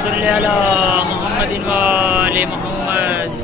صلی علی محمد وآل محمد.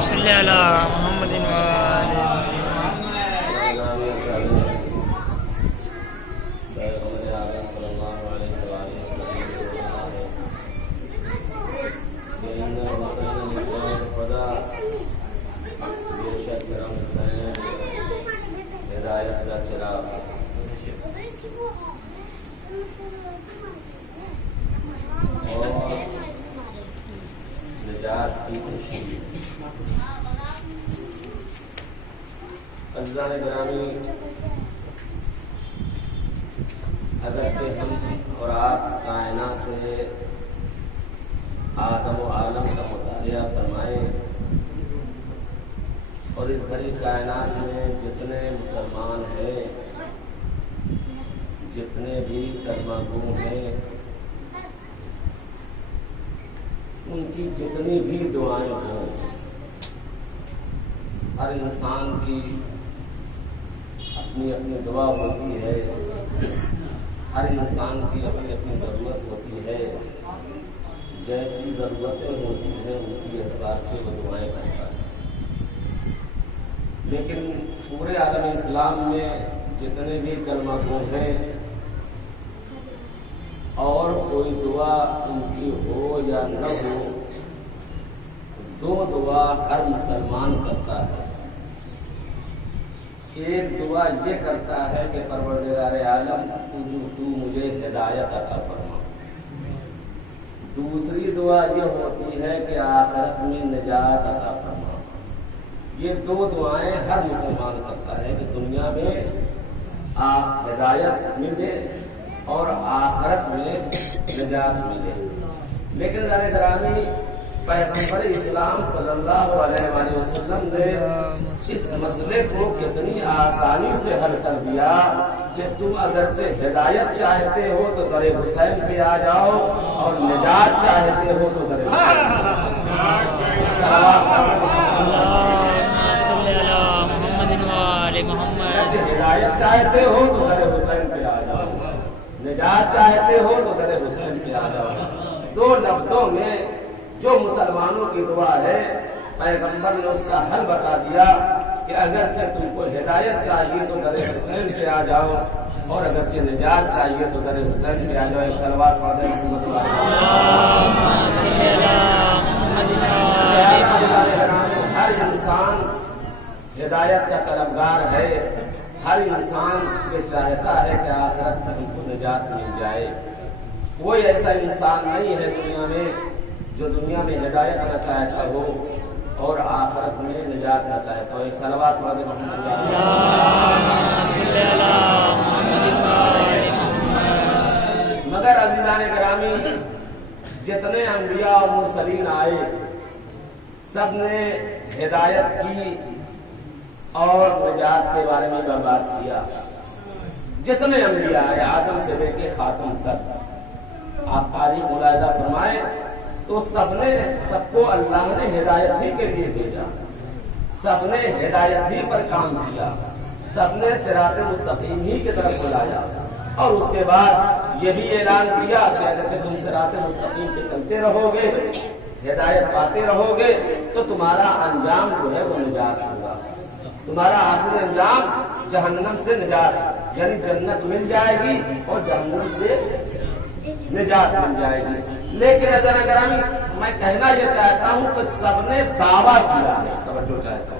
صلی علی محمد وآل ہدایت کا چراغ اور نجات کی خوشی. عزیزان گرامی، اگرچہ ہم اور آپ کائنات آدم و عالم کا مطالعہ فرمائیں اور اس بھری کائنات میں جتنے مسلمان ہیں، جتنے بھی کلمہ گو ہیں، ان کی جتنی بھی دعائیں ہوں، ہر انسان کی اپنی اپنی دعا ہوتی ہے، ہر انسان کی اپنی اپنی ضرورت ہوتی ہے، جیسی ضرورتیں ہوتی ہیں اسی اعتبار سے وہ دعائیں کرتا ہے. لیکن پورے عالم اسلام میں جتنے بھی کلمہ گو ہیں اور کوئی دعا ان کی ہو یا نہ ہو، دو دعا ہر مسلمان کرتا ہے. ایک دعا یہ کرتا ہے کہ پروردگار عالم تو مجھے ہدایت عطا فرما. دوسری دعا یہ ہوتی ہے کہ آخرت میں نجات عطا فرما. یہ دو دعائیں ہر مسلمان کرتا ہے کہ دنیا میں ہدایت ملے اور آخرت میں نجات ملے. لیکن میرے گرامی، پیغمبر اسلام صلی اللہ علیہ وآلہ وسلم نے اس مسئلے کو کتنی آسانی سے حل کر دیا کہ تم اگرچہ ہدایت چاہتے ہو تو در حسین پہ آ جاؤ اور نجات چاہتے ہو تو در ہدایت چاہتے ہو تو در حسین پہ آ جاؤ، نجات چاہتے ہو تو در حسین پہ آ جاؤ. دو لفظوں میں جو مسلمانوں کی دعا ہے، پیغمبر نے اس کا حل بتا دیا کہ اگرچہ تم کو ہدایت چاہیے تو در حسین پہ آ جاؤ اور اگرچہ نجات چاہیے تو در حسین پہ آ جاؤ. ایک صلوات پڑھ دیں ہر انسان ہدایت کا طلبگار ہے، ہر انسان یہ چاہتا ہے کہ آخرت میں ہم کو نجات مل جائے. کوئی ایسا انسان نہیں ہے دنیا میں جو دنیا میں ہدایت نہ چاہتا ہو اور آخرت میں نجات نہ چاہتا ہو. ایک صلوات پڑھ دیں مگر عزیزان گرامی، جتنے انبیاء اور مرسلین آئے سب نے ہدایت کی اور نجات کے بارے میں بات کیا. جتنے انبیاء آئے آدم سے لے کے خاتم تک، آپ تاریخ ملاحظہ فرمائیں تو سب کو اللہ نے ہدایت ہی کے لیے بھیجا، سب نے ہدایت ہی پر کام کیا. سب نے صراط مستقیم ہی کی طرف بلایا، اور اس کے بعد یہ بھی اعلان کیا کہ اگرچہ تم صراط مستقیم کے چلتے رہو گے، ہدایت پاتے رہو گے، تو تمہارا انجام جو ہے وہ نجات ہوگا، تمہارا آخری انجام جہنم سے نجات، یعنی جنت مل جائے گی اور جہنم سے نجات مل جائے گی۔ لیکن اگر میں کہنا یہ چاہتا ہوں کہ سب نے دعویٰ کیا ہے، توجہ چاہتا ہوں،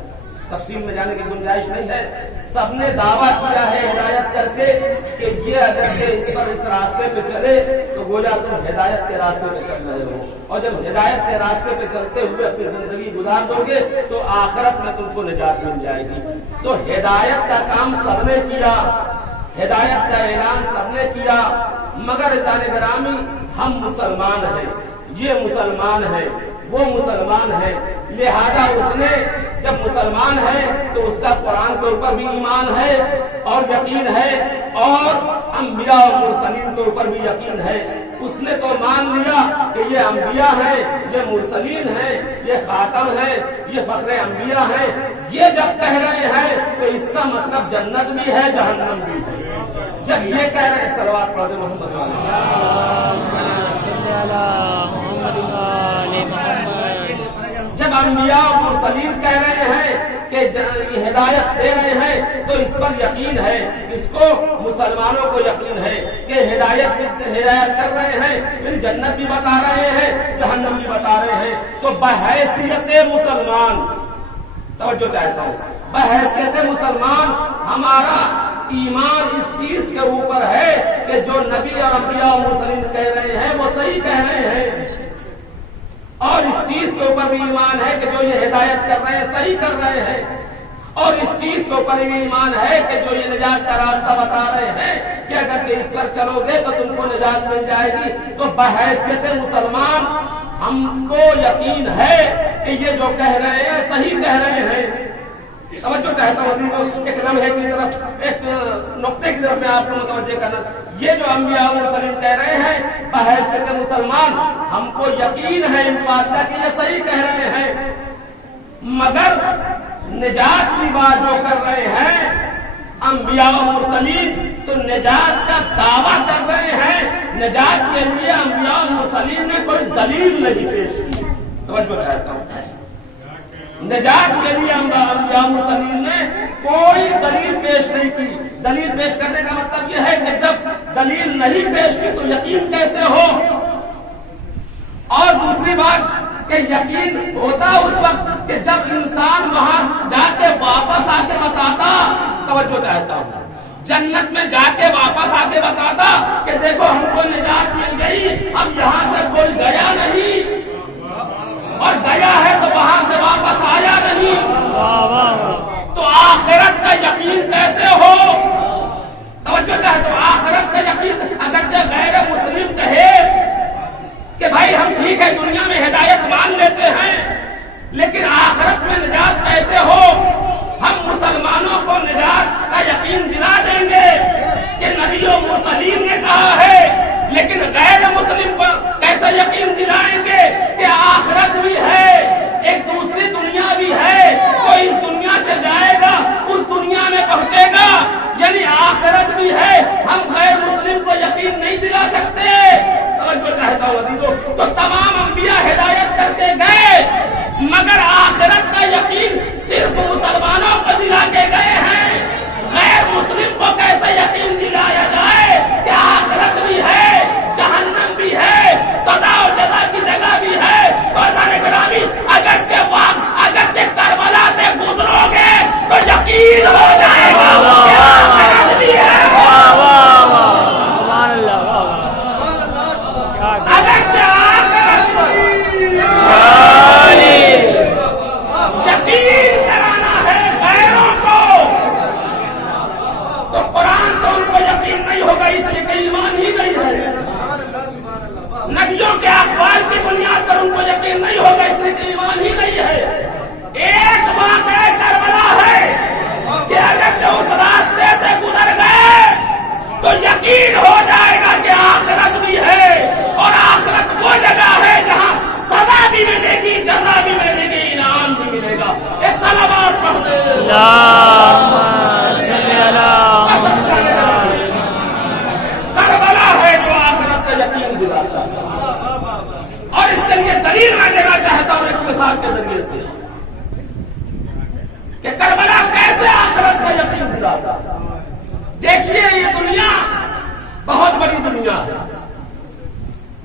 تفصیل میں جانے کی گنجائش نہیں ہے، سب نے دعویٰ کیا ہے ہدایت کر کے کہ یہ اگر اس راستے پہ چلے تو گویا تم ہدایت کے راستے پہ چل رہے ہو، اور جب ہدایت کے راستے پہ چلتے ہوئے اپنی زندگی گزار دو گے تو آخرت میں تم کو نجات مل جائے گی۔ تو ہدایت کا کام سب نے کیا، ہدایت کا اعلان سب نے کیا، مگر عزیزان گرامی ہم مسلمان ہیں، یہ مسلمان ہے، وہ مسلمان ہے، لہذا اس نے جب مسلمان ہے تو اس کا قرآن کے اوپر بھی ایمان ہے اور یقین ہے، اور انبیاء اور مرسلین کے اوپر بھی یقین ہے۔ اس نے تو مان لیا کہ یہ انبیاء ہیں، یہ مرسلین ہیں، یہ خاتم ہیں، یہ فخر انبیاء ہیں، یہ جب کہہ رہے ہیں تو اس کا مطلب جنت بھی ہے جہنم بھی ہے۔ جب یہ کہہ رہے ہیں صلوات پڑھ دے محمد صلی اللہ محمد وآل محمد۔ جب انبیاء اور مرسلین کہہ رہے ہیں کہ ہدایت دے رہے ہیں تو اس پر یقین ہے، اس کو مسلمانوں کو یقین ہے کہ ہدایت کر رہے ہیں، یعنی جنت بھی بتا رہے ہیں، جہنم بھی بتا رہے ہیں، تو بحیثیت مسلمان، توجہ چاہتا ہوں، بحیثیت مسلمان ہمارا ایمان اس چیز کے اوپر ہے کہ جو نبی اور انبیاء اور مرسلین کہہ رہے ہیں وہ صحیح کہہ رہے ہیں، اور اس چیز کے اوپر بھی ایمان ہے کہ جو یہ ہدایت کر رہے ہیں صحیح کر رہے ہیں، اور اس چیز کے اوپر بھی ایمان ہے کہ جو یہ نجات کا راستہ بتا رہے ہیں کہ اگرچہ اس پر چلو گے تو تم کو نجات مل جائے گی۔ تو بحیثیت مسلمان ہم کو یقین ہے کہ یہ جو کہہ رہے ہیں صحیح کہہ رہے ہیں۔ توجہ چاہتا ہوں ایک لمحے کی طرف، ایک نقطے کی طرف میں آپ کو متوجہ کرنا، یہ جو انبیاء اور مرسلین کہہ رہے ہیں بحیثیت مسلمان ہم کو یقین ہے اس بات کا کہ یہ صحیح کہہ رہے ہیں، مگر نجات کی بات جو کر رہے ہیں انبیاء و مرسلین تو نجات کا دعویٰ کر رہے ہیں، نجات کے لیے انبیاء و مرسلین نے کوئی دلیل نہیں پیش کی۔ توجہ چاہتا ہوں، نجات کے لیے انبیاء و مرسلین نے کوئی دلیل پیش نہیں کی۔ دلیل پیش کرنے کا مطلب یہ ہے کہ جب دلیل نہیں پیش کی تو یقین کیسے ہو؟ اور دوسری بات کہ یقین ہوتا اس وقت کہ جب انسان وہاں جا کے واپس آ کے بتاتا، توجہ چاہتا ہوں، جنت میں جا کے واپس آ کے بتاتا کہ دیکھو ہم کو نجات مل گئی، اب یہاں سے کوئی گیا نہیں، اور گیا ہے تو وہاں سے واپس آیا نہیں، تو آخرت کا یقین کیسے ہو؟ توجہ چاہتا ہوں، آخرت کا یقین اگرچہ غیر مسلم کہے کہ بھائی ہم ٹھیک ہے دنیا میں ہدایت مان لیتے ہیں لیکن آخرت میں نجات کیسے ہو؟ ہم مسلمانوں کو نجات کا یقین دلا دیں گے کہ نبی و مرسلین نے کہا ہے، لیکن غیر مسلم کو کیسے یقین دلائیں گے کہ آخرت بھی ہے، ایک دوسری دنیا بھی ہے، جو اس دنیا سے جائے گا اس دنیا میں پہنچے گا، یعنی آخرت بھی ہے، ہم غیر مسلم کو یقین نہیں دلا سکتے۔ توجہ چاہتا ہوں عزیزو، تو تمام انبیاء ہدایت کر کے گئے مگر آخرت کا یقین صرف مسلمانوں کو دلا کے گئے ہیں، غیر مسلم کو کیسے یقین دلایا جائے کہ آخرت بھی ہے، جہنم بھی ہے، سزا و جزا کی جگہ بھی ہے؟ تو عزیزان گرامی اگرچہ کربلا سے گزرو گے تو یقین ہو جائے گا کہ آخرت بھی ہے، سبحان اللہ، اگرچہ آخرت یقین کرانا ہے غیروں کو، تو قرآن تو ان کو یقین نہیں ہوگا اس لیے کہ ایمان ہی نہیں ہے، نبیوں کے اقوال کی بنیاد پر ان کو یقین نہیں ہوگا اس لیے کہ ایمان ہی نہیں ہے۔ ایک واقعہ کربلا ہے کہ اگرچہ اس راستے سے گزر گئے تو یقین ہو جائے گا کہ آخرت بھی ہے، اور آخرت وہ جگہ ہے جہاں سزا بھی ملے گی، جزا بھی ملے گی، انعام بھی ملے گا۔ ایک صلوات پڑھ دے۔ اللہم کہ کربلا کیسے آخرت کا یقین دلاتا. دیکھیے یہ دنیا بہت بڑی دنیا ہے.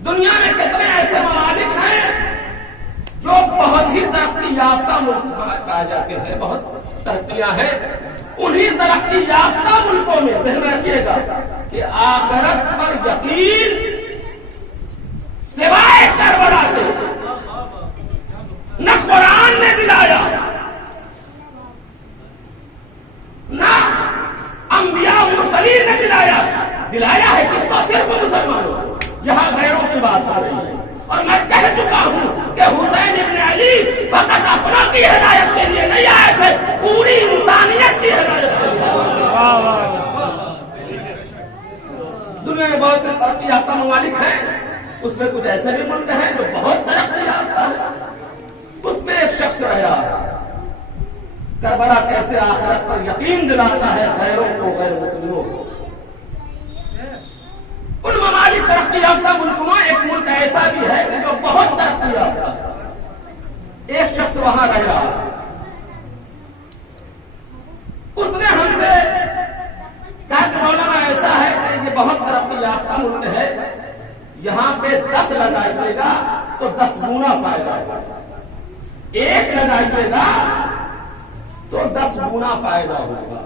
دنیا میں کتنے ایسے ممالک ہیں جو بہت ہی ترقی یافتہ ملک پائے جاتے ہیں, بہت ترقیاں ہیں. انہی ترقی یافتہ ملکوں میں ذہن میں رکھیے گا کہ آخرت پر یقین سوائے کربلا کے نہ قرآن نے دلایا, نہ انبیاء مرسلین نے دلایا. دلایا ہے کس کو؟ صرف مسلمانوں کو. یہاں غیروں کی بات ہو رہی ہے. اور میں کہہ چکا ہوں کہ حسین ابن علی فقط اپنا کی ہدایت کے لیے نہیں آئے تھے, پوری انسانیت کی ہدایت کے لیے. دنیا میں بہت سے ترقی یافتہ ممالک ہیں, اس میں کچھ ایسے بھی ملک ہیں جو بہت ترقی یافتہ ہے. اس میں ایک شخص رہا ہے, کربلا کیسے آخرت پر یقین دلاتا ہے غیروں کو, غیر مسلموں کو. ان ممالک ترقی یافتہ ملکوں میں ایک ملک ایسا بھی ہے کہ جو بہت ترقی یافتہ ہے. ایک شخص وہاں رہ رہا ہے, اس نے ہم سے کہا کہ مولانا ایسا ہے کہ یہ بہت ترقی یافتہ ملک ہے, یہاں پہ 10 لگائیے گا تو 10 گنا فائدہ ہوگا, 1 لگائیے گا تو 10 گنا فائدہ ہوگا.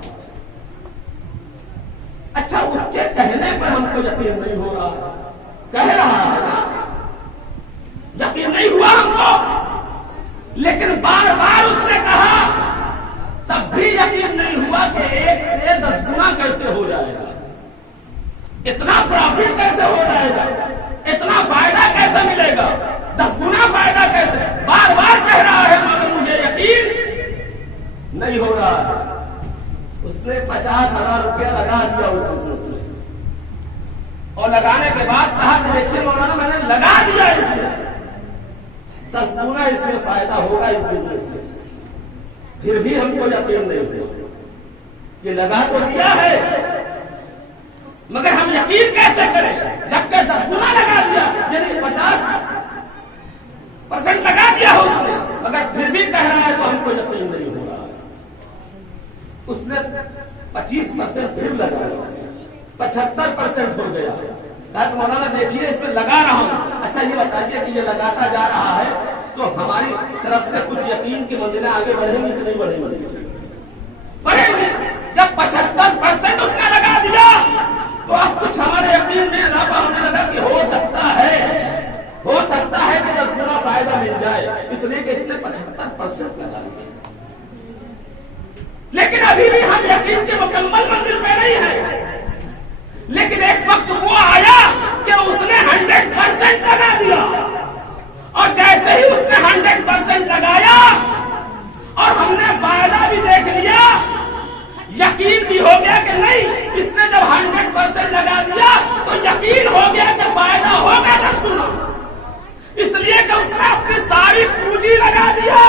اچھا, اس کے کہنے پر ہم کو یقین نہیں ہو رہا. کہہ رہا ہے نا, یقین نہیں ہوا ہم کو, لیکن بار بار اس نے کہا, تب بھی یقین نہیں ہوا کہ 1 سے 10 گنا کیسے ہو جائے گا, اتنا پروفٹ کیسے ہو جائے گا, اتنا فائدہ کیسے ملے گا, 10 گنا فائدہ کیسے. بار بار کہہ رہا ہے مگر مجھے یقین نہیں ہو رہا ہے. اس نے 50,000 روپیہ لگا دیا اس بزنس میں, اور لگانے کے بعد کہا کہ دیکھیے مولانا میں نے لگا دیا اس میں, 10 گنا اس میں فائدہ ہوگا اس بزنس میں. پھر بھی ہم کو یقین نہیں ہوا. یہ لگا تو دیا ہے مگر ہم یقین کیسے کریں جبکہ 10 گنا لگا دیا, یعنی 50% لگا دیا ہے اس نے, مگر پھر بھی کہہ رہا ہے تو ہم کو یقین نہیں ہو رہا ہے. اس نے 25% پھر لگایا, 75% ہو گیا. کہا کہ مولانا دیکھیے اس میں لگا رہا ہوں. اچھا یہ بتائیے کہ یہ لگاتا جا رہا ہے تو ہماری طرف سے کچھ یقین کی منزلیں آگے بڑھیں گی کہ نہیں بڑھیں گی؟ بڑھیں گی. جب 75% اس نے لگا دیا تو اب کچھ ہمارے یقین میں اضافہ ہونے لگا کہ ہو سکتا ہے کہ 10 گنا فائدہ مل جائے, اس لیے کہ اس نے 75% لگا دیا. لیکن ابھی بھی ہم یقین کے مکمل منزل پہ نہیں ہیں. لیکن ایک وقت وہ آیا کہ اس نے 100% لگا دیا, اور جیسے ہی اس نے 100% لگایا اور ہم نے فائدہ بھی دیکھ لیا, یقین بھی ہو گیا کہ نہیں, اس نے جب 100% لگا دیا تو یقین ہو گیا کہ فائدہ ہوگا 10 گنا. اس لیے کہ اس نے اپنی ساری پونجی لگا دیا.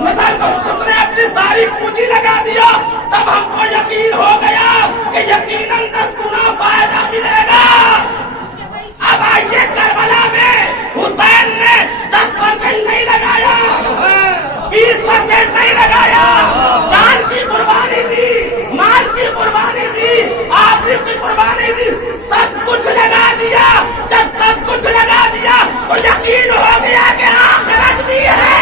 اس نے اپنی ساری پونجی لگا دیا, تب ہم کو یقین ہو گیا کہ یقیناً 10 گنا فائدہ ملے گا. اب آئیے کربلا میں حسین نے 10% نہیں لگایا, 20% نہیں لگایا, جان کی قربانی دی, مال کی قربانی دی, آبرو کی قربانی دی, سب کچھ لگا دیا. جب سب کچھ لگا دیا تو یقین ہو گیا کہ آخرت بھی ہے.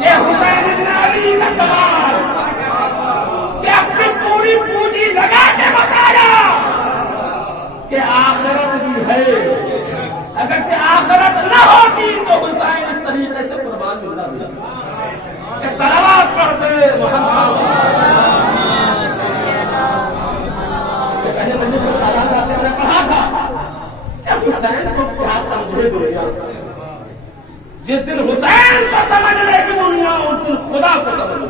یہ حسین ابن علی کا سوال کہ اپنی پوری پونجی لگا کے بتایا کہ آخرت بھی ہے. اگرچہ آخرت نہ ہوتی تو حسین اس طریقے سے قربان ملنا بھی. ایک صلوات پڑھ دے محمد. نے کہا تھا کہ حسین کو کیا سمجھے دنیا, جس دن حسین کو سمجھ لے کہ دنیا, اس دن خدا کو سمجھ لے.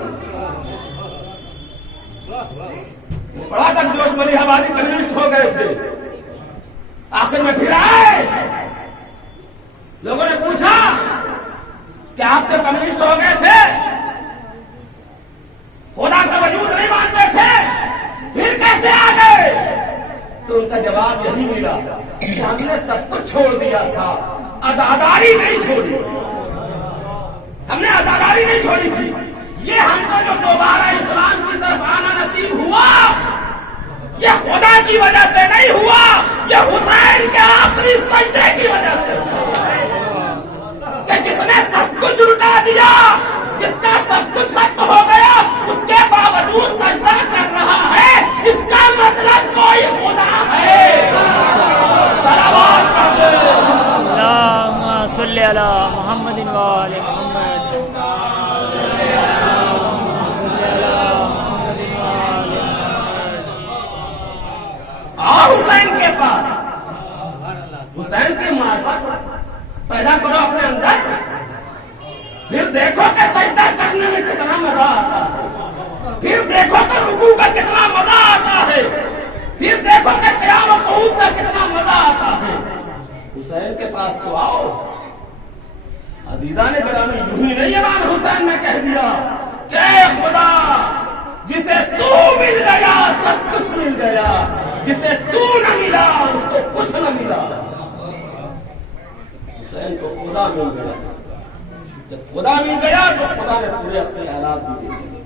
بڑا تک جوش ملی آبادی کمیونسٹ ہو گئے تھے, آخر میں پھر آئے. لوگوں نے پوچھا کہ آپ تو کمیونسٹ ہو گئے تھے, خدا کا وجود نہیں مانتے تھے, کا جواب یہی ملا کہ ہم نے سب کچھ چھوڑ دیا تھا، آزاداری نہیں چھوڑی، ہم نے آزاداری نہیں چھوڑی تھی، یہ ہم کو جو دوبارہ اسلام کی طرف آنا نصیب ہوا یہ خدا کی وجہ سے نہیں ہوا، یہ حسین کے آخری سجدے کی وجہ سے ہوا، کہ جس نے سب کچھ لٹا دیا، جس کا سب کچھ ختم ہو گیا، اس کے باوجود سجدہ کر رہا ہے، اس کا مطلب کوئی خدا ہے۔ صلوات اللهم صل على محمد وآل محمد، اللهم صل على محمد وآل محمد۔ آؤ حسین کے پاس، حسین کی معرفت پیدا کرو اپنے اندر، پھر دیکھو کہ سجدہ کرنے میں کتنا مزہ آتا ہے، پھر دیکھو کہ رکوع کا کتنا مزہ آتا ہے، پھر دیکھو کہ قیام و قعود کا کتنا مزہ آتا ہے۔ حسین کے پاس تو آؤ۔ عزیزان گرامی، یوں ہی نہیں امام حسین نے کہہ دیا کہ اے خدا جسے تو مل گیا سب کچھ مل گیا، جسے تو نہ ملا اس کو کچھ نہ ملا۔ حسین کو خدا مل گیا، جب خدا مل گیا تو خدا نے پورے اپنے حالات بھی دے دیے۔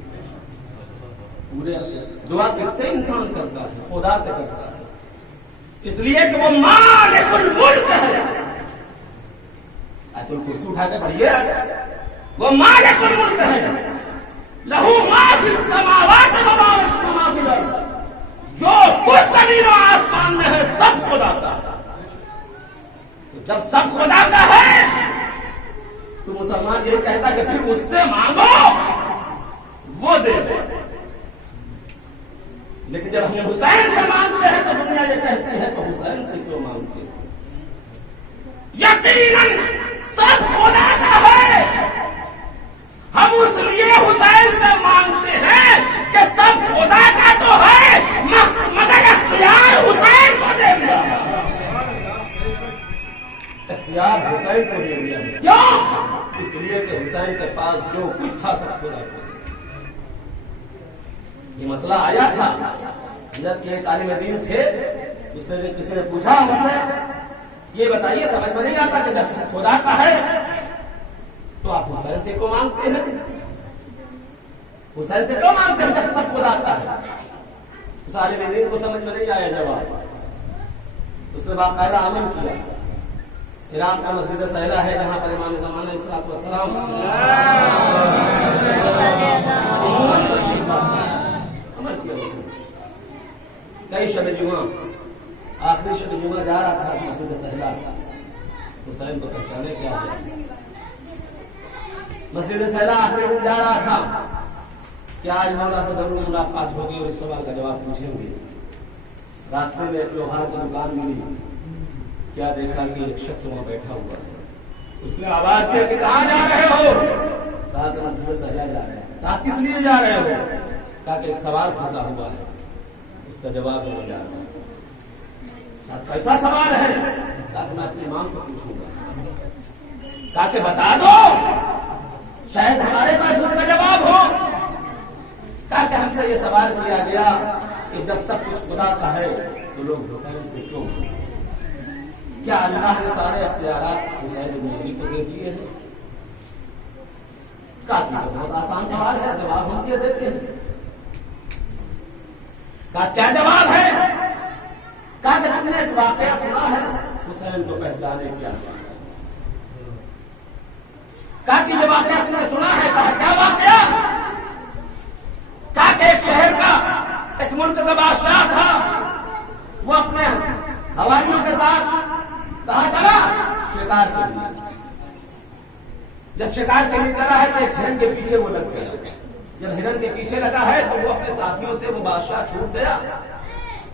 پورے دعا کس سے انسان کرتا ہے؟ خدا سے کرتا ہے، اس لیے کہ وہ مالک الملک ہے۔ آیت الکرسی اٹھا کے پڑھیے، وہ مالک الملک ہے، لہو ما فی السماوات و ما فی الارض، جو کچھ زمین و آسمان میں ہے سب خدا کا ہے۔ تو جب سب خدا کا ہے تو مسلمان یہی کہتا کہ پھر اس سے مانگو وہ دے دے، لیکن جب ہم حسین سے مانگتے ہیں تو دنیا یہ کہتی ہے کہ حسین سے کیوں مانگتے ہیں؟ یقیناً سب خدا کا ہے، ہم اس لیے حسین سے مانگتے ہیں کہ سب خدا کا تو ہے مگر اختیار حسین کو دے دیا، اختیار حسین کو دے دیا۔ کیوں؟ اس لیے کہ حسین کے پاس جو کچھ تھا سب خدا کو دے دیا۔ یہ مسئلہ آیا تھا جب کہ ایک عالم دین تھے، اس سے کسی نے پوچھا یہ بتائیے سمجھ میں نہیں آتا کہ جب سب خدا کا ہے تو آپ حسین سے کیوں مانگتے ہیں؟ حسین سے کیوں مانگتے ہیں جب سب خدا کا ہے؟ اس عالم دین کو سمجھ میں نہیں آیا جواب، اس نے باقاعدہ عمل کیا۔ ایران کا مسجد سہلا ہے جہاں پر امام زمانہ الصلوۃ والسلام عمل کیا۔ کئی شب جمعہ، آخری شب جمعہ جا رہا تھا مسجد سہلا، حسین کو پہچانے کیا ہے؟ مسجد سہلا آخری دن جا رہا تھا کہ آج مولا سے ضرور ملاقات ہوگی اور اس سوال کا جواب پوچھیں گے۔ راستے میں ایک لوہار کی دکان ملی، کیا دیکھا کہ ایک شخص وہاں بیٹھا ہوا ہے۔ اس نے آواز دیا کہ کہاں جا رہے ہو؟ کہا کہ مسجد سہلا جا رہے ہیں۔ کہا کس لیے جا رہے ہو؟ کہا کہ ایک سوال پھنسا ہوا ہے، اس کا جواب دینے جا رہا ہوں۔ کیسا سوال ہے؟ کہا کہ میں اپنے امام سے پوچھوں گا۔ کہا کہ بتا دو، شاید ہمارے پاس اس کا جواب ہو۔ کہا کہ ہم سے یہ سوال کیا گیا کہ جب سب کچھ خدا کا ہے تو لوگ حسین سے کیوں؟ کیا اللہ نے سارے اختیارات حسین بن علی کو دے دیے ہیں؟ کہا کہ بہت آسان سوال ہے، جواب ہم یہ دیتے ہیں۔ کہا کیا جواب ہے؟ کہا کہ تم نے ایک واقعہ سنا ہے حسین کو پہچانے کیا؟ کہا کہ یہ واقعہ تم نے سنا ہے؟ کہا کیا واقعہ؟ کہا کہ ایک شہر کا ایک ملک کا بادشاہ تھا، وہ اپنے حواریوں کے ساتھ کہاں چلا؟ شکار کے لیے۔ جب شکار کے لیے چلا ہے تو ایک ہرن کے پیچھے وہ لگ گیا۔ جب ہرن کے پیچھے لگا ہے تو وہ اپنے ساتھیوں سے وہ بادشاہ چھوٹ گیا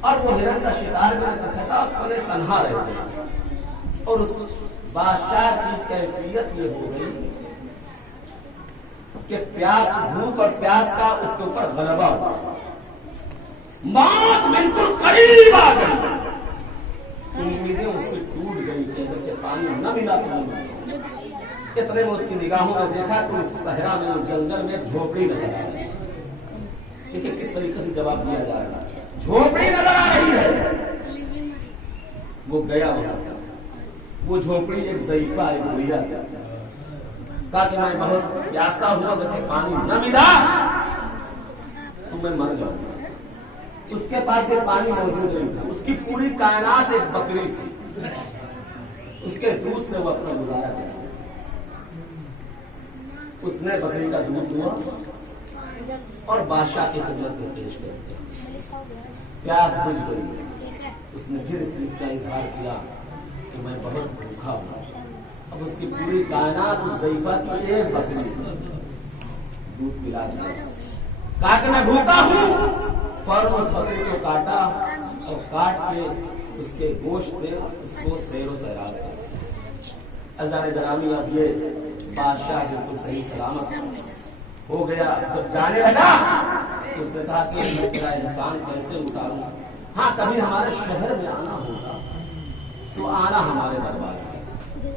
اور وہ ہرن کا شکار بھی نہ کر سکا، تنہا رہ گیا۔ اور اس بادشاہ کی کیفیت یہ ہو گئی کہ پیاس، بھوک اور پیاس کا اس کے اوپر غلبہ ہوا، موت بالکل قریب آ گئی، امیدیں اس کی ٹوٹ گئی کہ اگرچہ پانی نہ ملا تو اتنے میں اس کی نگاہوں نے دیکھا کہ اس صحرا میں، اس جنگل میں جھوپڑی نظر آ رہی ہے۔ دیکھیں کس طریقے سے جواب دیا جا رہا ہے، جھوپڑی نظر آ رہی ہے۔ وہ گیا وہاں پر، وہ جھوپڑی ایک ضعیفہ ایک بوڑھیا کہا کہ میں بہت پیاسا ہوا، اگر پانی نہ ملا تو میں مر جاؤں گا۔ اس کے پاس ایک پانی موجود نہیں تھا، اس کی پوری کائنات ایک بکری تھی، اس کے دودھ سے وہ اپنا گزارا کیا۔ اس نے بکری کا دودھ دیا اور بادشاہ کی خدمت میں پیش کر دیا، پیاس بجھ گئی۔ اس نے پھر اس چیز کا اظہار کیا کہ میں بہت بھوکا ہوں۔ اب اس کی پوری کائنات اس ضعیفہ کی ایک بکری دودھ پلا دیا، کہا کہ میں بھوکا ہوں۔ فوراً اس بکری کو کاٹا اور کاٹ کے اس کے گوشت سے اس کو سیر و سیراب کیا۔ عزیزان گرامی، اب یہ بادشاہ بالکل صحیح سلامت ہو گیا۔ جب جانے لگا تو اس نے کہا کہ میں تیرا احسان کیسے اتاروں، ہاں کبھی ہمارے شہر میں آنا ہوگا تو آنا ہمارے دربار میں۔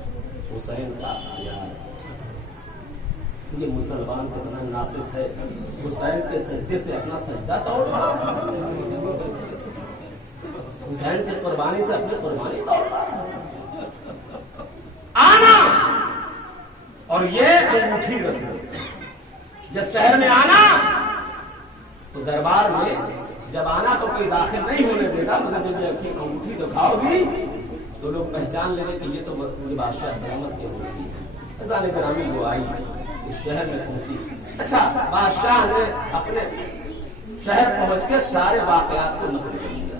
حسین کا یار یہ مسلمان کتنا ناقص ہے، حسین کے سجدے سے اپنا سجدہ توڑ رہا، حسین کی قربانی سے اپنی قربانی توڑ رہا، آنا اور یہ انگوٹھی رکھ لو۔ جب شہر میں آنا تو دربار میں جب آنا تو کوئی داخل نہیں ہونے دے گا، مگر جب یہ انگوٹھی دکھاؤ گی تو لوگ پہچان لیں گے کہ یہ تو بادشاہ سلامت کی انگوٹھی ہے۔ عزیزان گرامی، وہ آئی اس شہر میں پہنچی۔ اچھا، بادشاہ نے اپنے شہر پہنچ کے سارے واقعات کو نقل کر دیا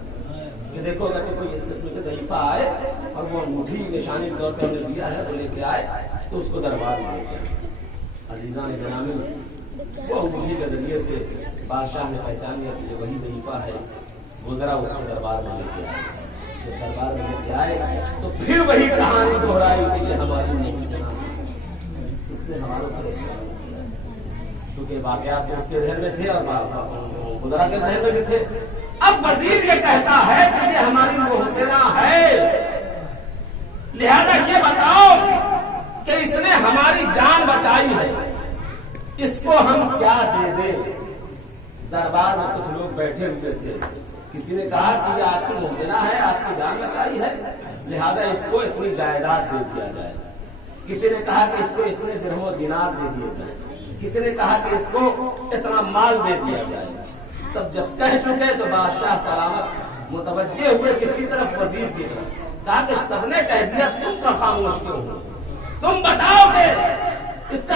کہ دیکھو اگر کوئی اس قسم کے ضعیفہ آئے اور وہ انگوٹھی نشانی کے طور پہ ہم نے دیا ہے وہ لے کے آئے تو اس کو دربار میں لے کے آئے۔ عزیزان گرامی، وہ انگوٹھی کے ذریعے سے بادشاہ نے پہچان لیا کہ یہ وہی ضعیفہ ہے، وہ ذرا اس کو دربار میں لے کے آئے۔ جب دربار میں لے کے آئے تو پھر وہی کہانی دہرائی کہ یہ ہماری محسنہ اس نے ہماروں پر چونکہ واقعات تو اس کے ذہن میں تھے اور گزرا کے ذہن میں بھی تھے۔ اب وزیر یہ کہتا ہے کہ یہ ہماری محسنہ ہے، لہذا یہ بتاؤ کہ اس نے ہماری جان بچائی ہے، اس کو ہم کیا دے دیں؟ دربار میں کچھ لوگ بیٹھے ہوئے تھے، کسی نے کہا کہ یہ آپ کی محسنہ ہے، آپ کی جان بچائی ہے، لہذا اس کو اتنی جائیداد دے دیا جائے۔ کسی نے کہا کہ اس کو اتنے درہم و دینار دے دیے جائے، کسی نے کہا کہ اس کو اتنا مال دے دیا جائے۔ سب جب کہہ چکے تو بادشاہ سلامت متوجہ ہوئے کس کی طرف؟ وزیر کی طرف، کہا کہ سب نے کہہ دیا، تم کا خاموش کیوں ہو؟ تم بتاؤ کہ اس کا